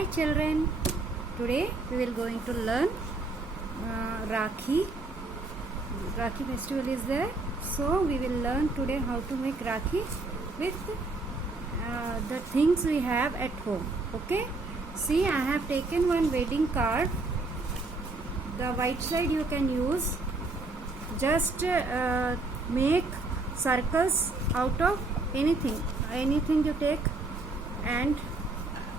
Hi children, today we will going to learn Rakhi. Rakhi festival is there, so we will learn today how to make Rakhi with the things we have at home. Okay, see, I have taken one wedding card. The white side you can use. Just make circles out of anything you take and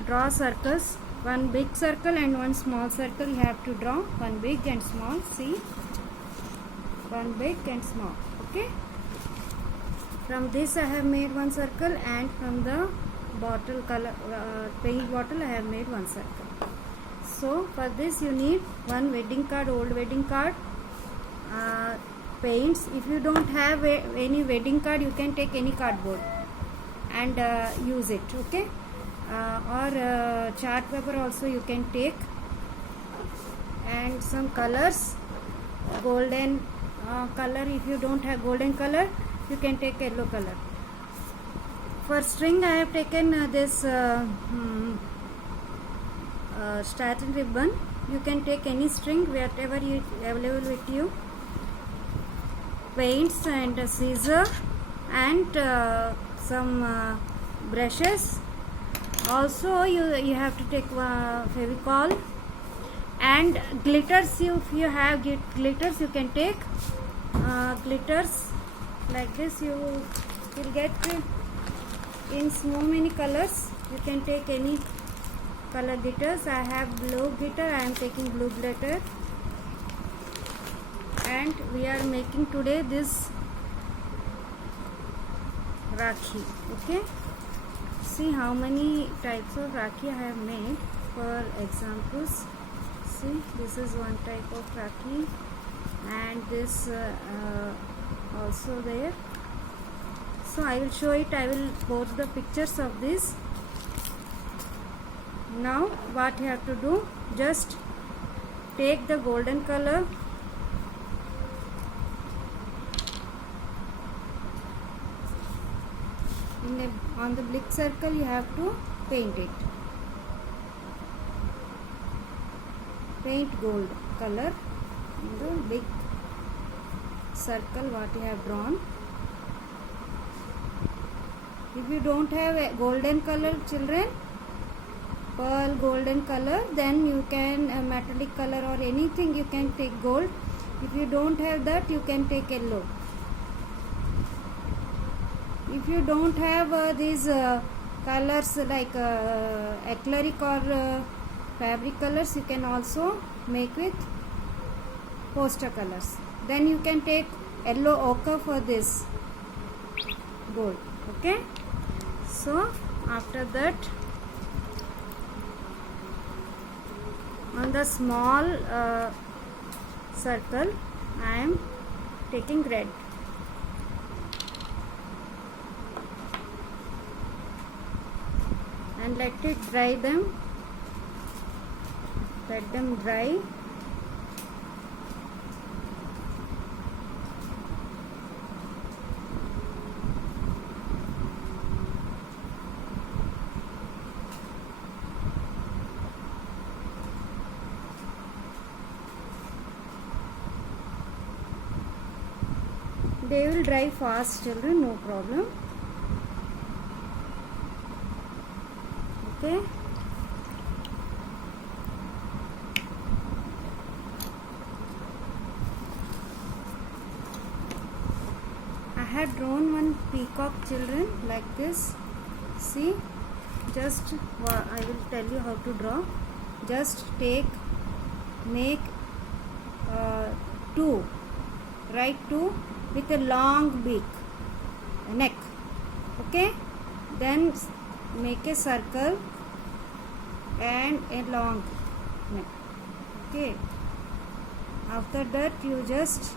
draw circles. One big circle and one small circle you have to draw. One big and small. See, one big and small. Okay, from this I have made one circle, and from the bottle color paint bottle I have made one circle. So for this you need one wedding card, old wedding card, paints. If you don't have any wedding card, you can take any cardboard and use it. Okay, or chart paper also you can take, and some colors, golden color. If you don't have golden color, you can take yellow color. For string I have taken this satin ribbon. You can take any string, whatever is available with you. Paints and scissor and some brushes. Also you have to take Fevicol and glitters. If you have glitters, you can take glitters like this. You will get in so many colors. You can take any color glitters. I have blue glitter. I am taking blue glitter, and we are making today this Rakhi. Okay, see how many types of Rakhi I have made. For examples, see, this is one type of Rakhi, and this also there. So I will show it. I will post the pictures of this. Now what you have to do, just take the golden color, on the big circle you have to paint it. Paint gold color in the big circle what you have drawn. If you don't have a golden color, children, pearl golden color, then you can metallic color or anything you can take gold. If you don't have that, you can take yellow. If you don't have these colors like acrylic or fabric colors, you can also make with poster colors. Then you can take yellow ochre for this gold. Okay, so after that, on the small circle I am taking red. And let it dry them. Let them dry. They will dry fast, children, no problem. Okay, I have drawn one peacock, children, like this. See, just I will tell you how to draw. Just make two, write two with a long beak, neck. Okay, then make a circle and a long neck. Okay, after that you just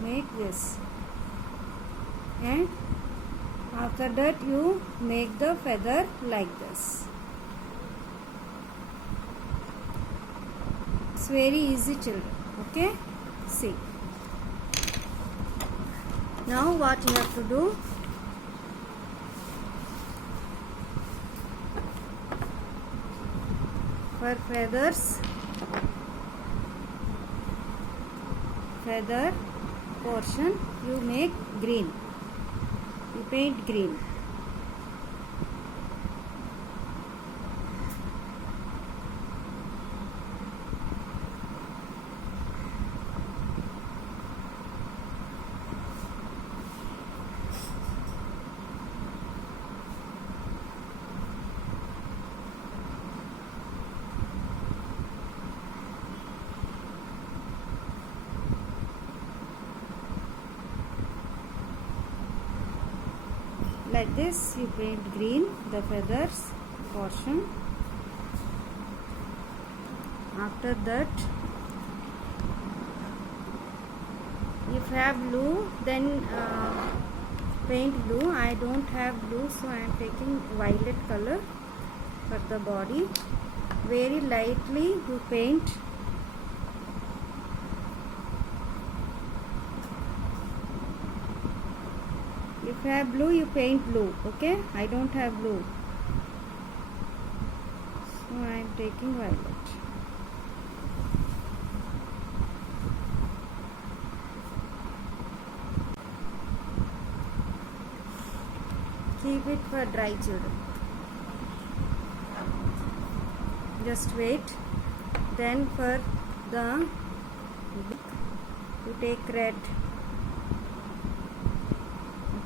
make this, and after that you make the feather like this. It's very easy, children. Okay, see, now what you have to do, for feathers, feather portion you make green, you paint green. Like this you paint green the feathers portion. After that, if you have blue, then paint blue. I don't have blue, so I am taking violet color for the body. Very lightly you paint. If you have blue, you paint blue. Okay, I don't have blue, so I am taking violet. Keep it for dry, children. Just wait. Then for the you take red.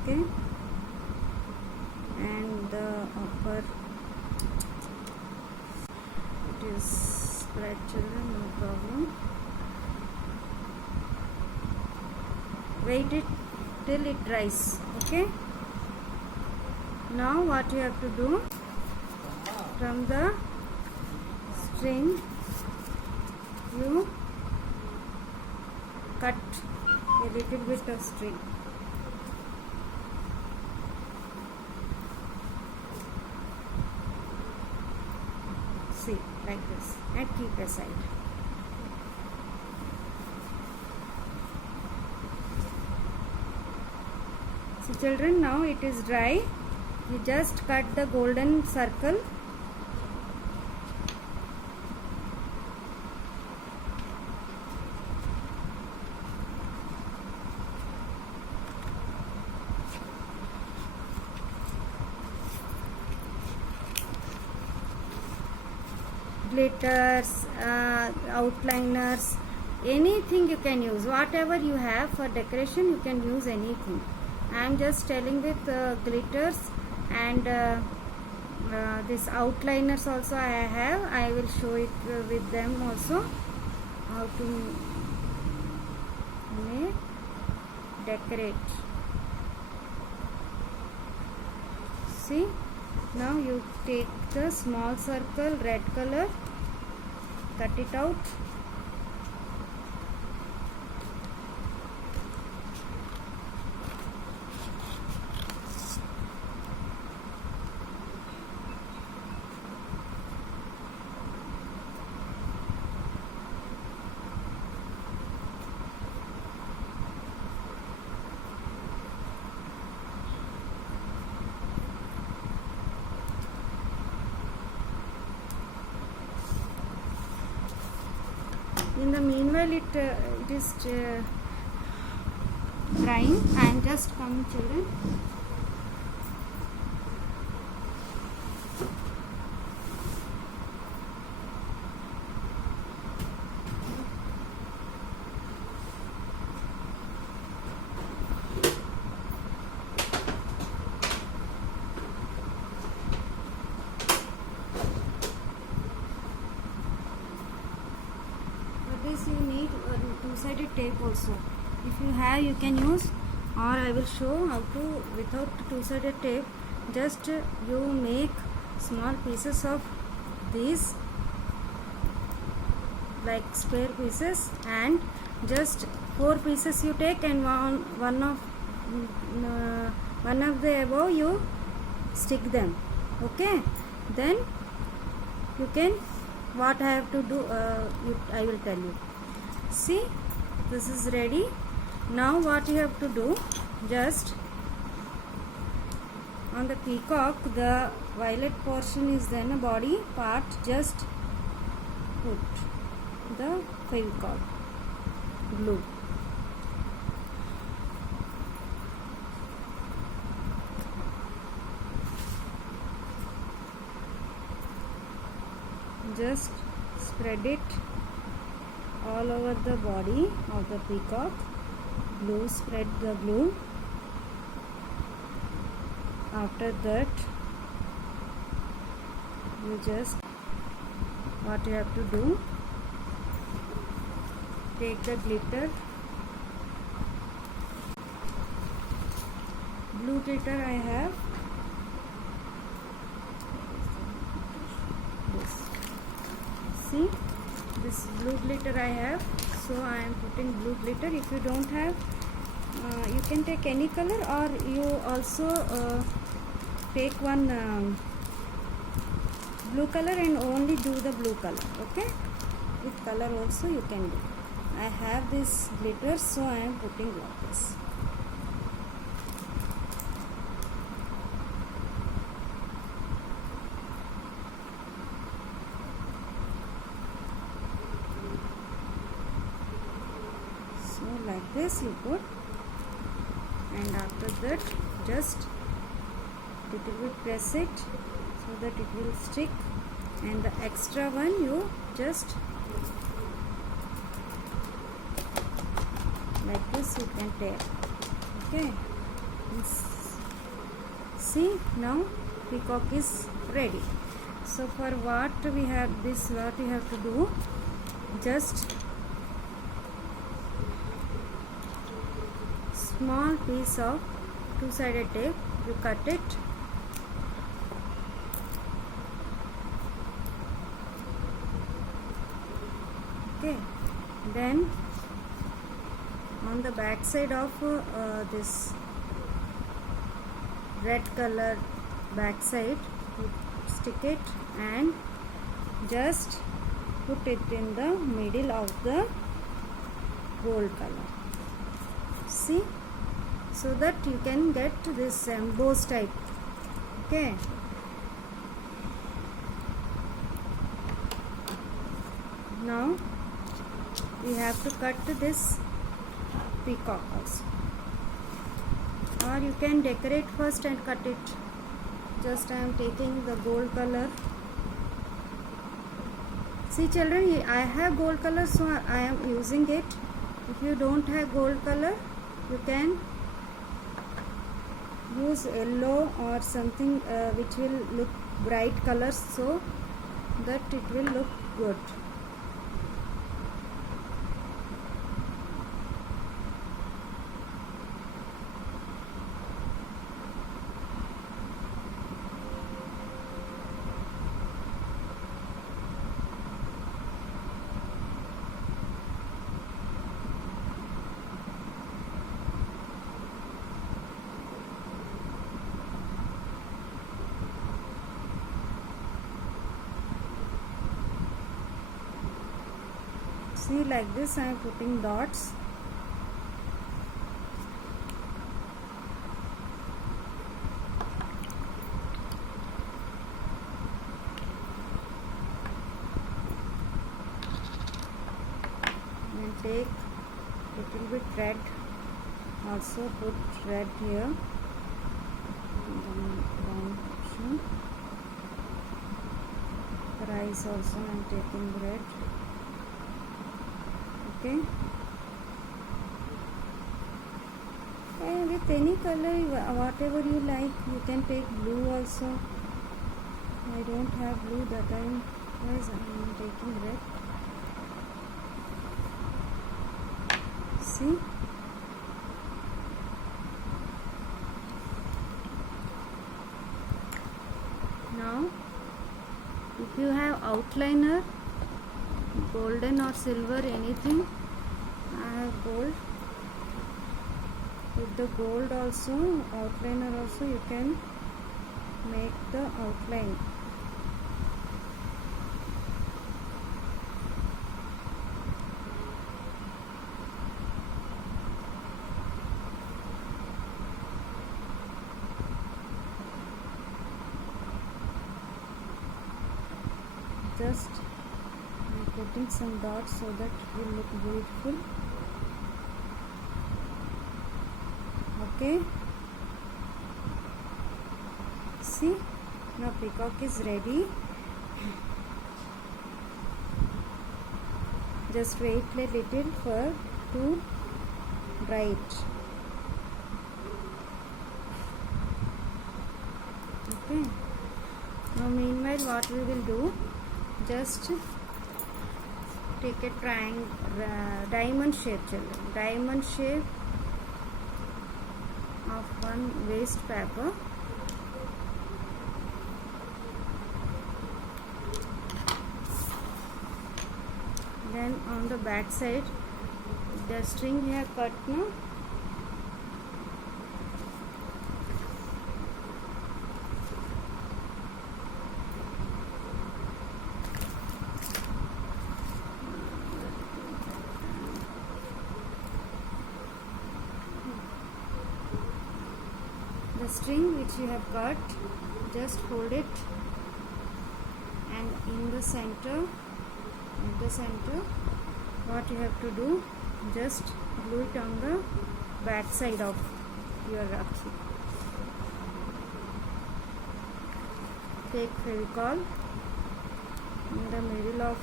Okay, and the upper, it is red, children, no problem. Wait it till it dries. Okay, now what you have to do, from the string you cut a little bit of string. See, like this, and keep aside. So children, now it is dry. You just cut the golden circle. Glitters, outliners, anything you can use. Whatever you have for decoration, you can use anything. I am just telling with glitters and this outliners also I have. I will show it with them also, how to make decorate. See, now you take the small circle, red color, cut it out. In the meanwhile, it is drying. I am just coming, children. You need two-sided tape also. If you have, you can use, or I will show how to without two-sided tape. Just you make small pieces of these, like square pieces, and just 4 pieces you take, and one of the above you stick them. Okay, then you can, what I have to do, I will tell you. See, this is ready. Now what you have to do, just on the peacock, the violet portion is then a body part. Just put the Fevicol glue. Just spread it all over the body of the peacock. Glue, spread the glue. After that, you just, what you have to do, take the glitter, blue glitter I have. See, this blue glitter I have, so I am putting blue glitter. If you don't have, you can take any color, or you also take one blue color and only do the blue color. Okay, with color also you can do. I have this glitter, so I am putting like this. Like this you put, and after that just little bit press it so that it will stick, and the extra one you just like this you can tear. Okay, see, now peacock is ready. So for what we have this, what you have to do, just small piece of two-sided tape, you cut it, okay, then on the back side of this red color back side, you stick it and just put it in the middle of the gold color. See, so that you can get this embossed type. Okay, now we have to cut this peacock also, or you can decorate first and cut it. Just I am taking the gold color. See children, I have gold color, so I am using it. If you don't have gold color, you can use yellow or something which will look bright colors, so that it will look good. See, like this I am putting dots. And take little bit red, also put red here, and then brown option. For eyes also I am taking red. Okay, and with any color, whatever you like, you can take blue also. I don't have blue that time, guys, I am taking red. See, now if you have outliner, golden or silver, anything, I have gold. With the gold also, outliner also, you can make the outline. Just like putting some dots so that it will look beautiful. Okay, see, now peacock is ready. Just wait a little for to dry it. Okay, now meanwhile what we will do, just take a diamond shape, children. Diamond shape of one waste paper. Then on the back side, the string we have cut now. The string which you have cut, just hold it, and in the center, what you have to do, just glue it on the back side of your Rakhi. Take Fevicol, in the middle of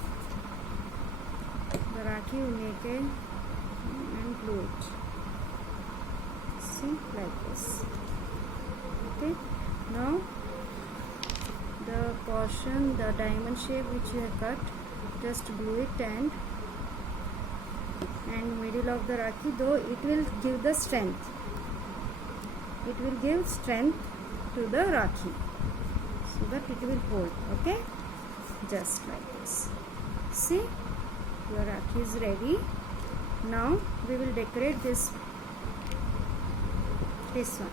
the Rakhi you make it and glue it. See, like this. Okay, now the portion, the diamond shape which you have cut, just glue it and middle of the Rakhi, though it will give the strength. It will give strength to the Rakhi so that it will hold. Okay, just like this. See, your Rakhi is ready. Now we will decorate this one.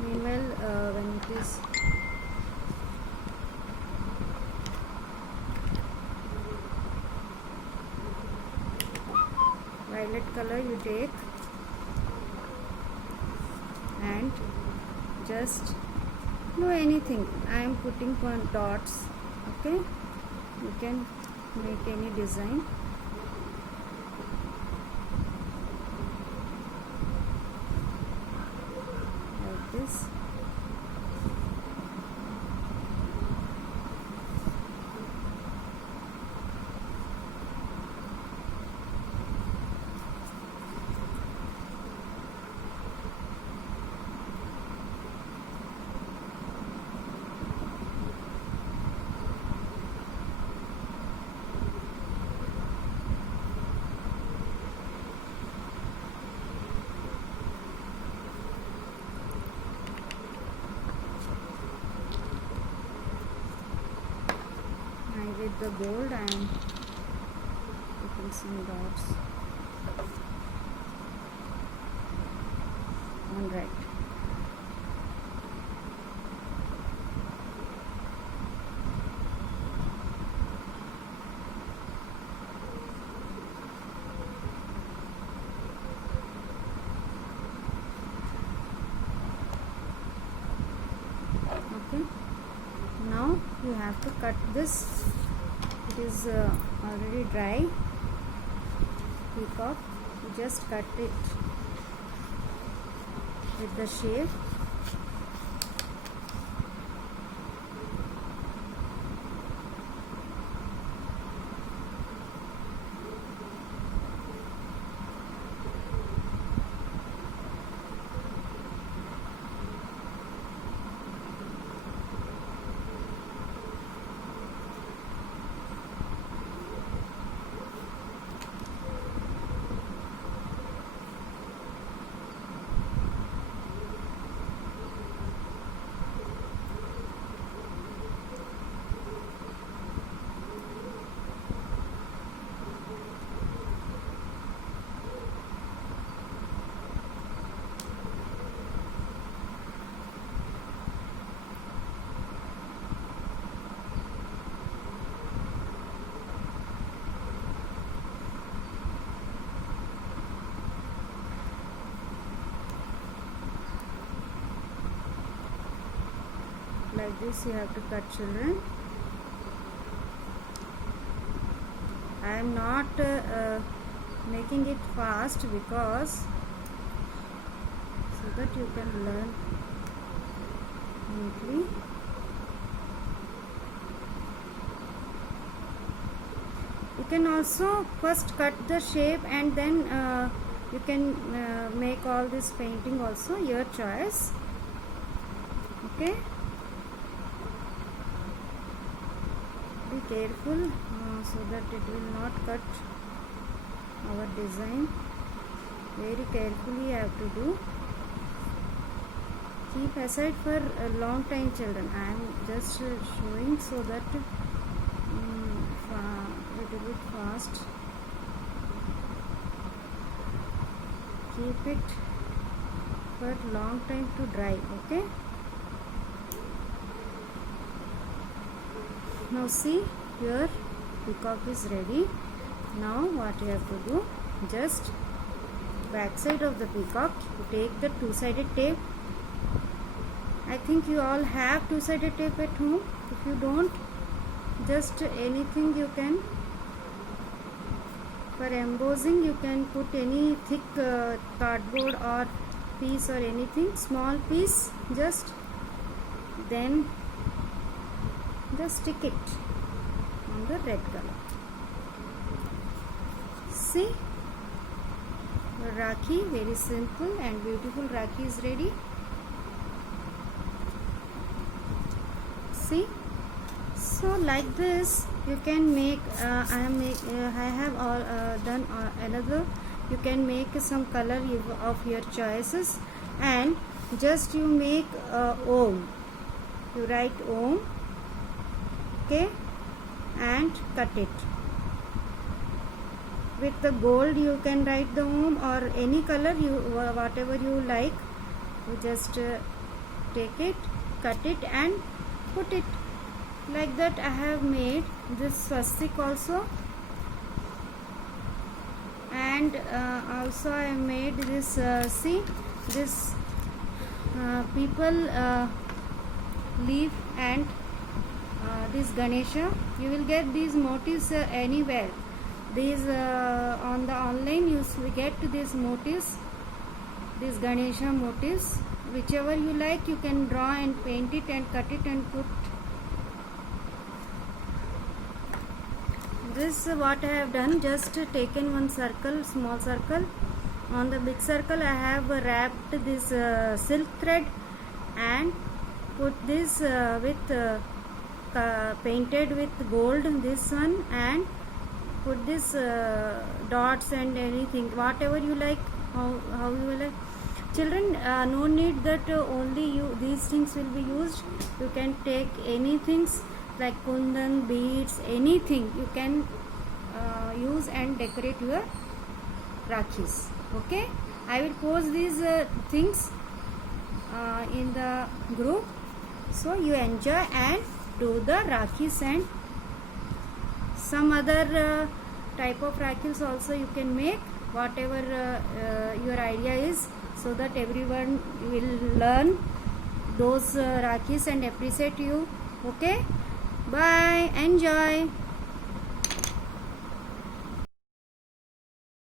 Meanwhile, when it is violet color, you take and just do anything. I am putting one dots. Okay, you can make any design. Like this. With the gold, I am putting some dots. All right. Okay. Now you have to cut this. It is already dry. Peacock, you just cut it with the shape. Like this you have to cut, children. am not making it fast because so that you can learn neatly. You can also first cut the shape and then you can make all this painting also, your choice. Okay, be careful so that it will not cut our design. Very carefully you have to do. Keep aside for a long time, children. I am just showing so that little bit fast. Keep it for long time to dry. Okay, now see, your peacock is ready. Now what you have to do, just back side of the peacock, you take the two-sided tape. I think you all have two-sided tape at home. If you don't, just anything you can. For embossing, you can put any thick cardboard or piece or anything, small piece, then just stick it on the red color. See, the Rakhi, very simple and beautiful Rakhi is ready. See, so like this you can make. I have done another. You can make some color of your choices, and just you make Om. You write Om, okay, and cut it. With the gold you can write the Om, or any color whatever you like. You just take it, cut it, and put it. Like that I have made this swastik also, and also I made this see, this people leaf and this Ganesha. You will get these motifs anywhere. These on the online you will get these motifs, these Ganesha motifs. Whichever you like, you can draw and paint it and cut it and put. This what I have done, just taken one circle, small circle. On the big circle I have wrapped this silk thread and put this with painted with gold, this one, and put this dots and anything, whatever you like, how you like. Children, no need that only these things will be used. You can take anything like kundan, beads, anything you can use and decorate your Rakhis. Okay, I will post these things in the group, so you enjoy and do the Rakhis, and some other type of Rakhis also you can make, whatever your idea is, so that everyone will learn those Rakhis and appreciate you. Okay, bye, enjoy.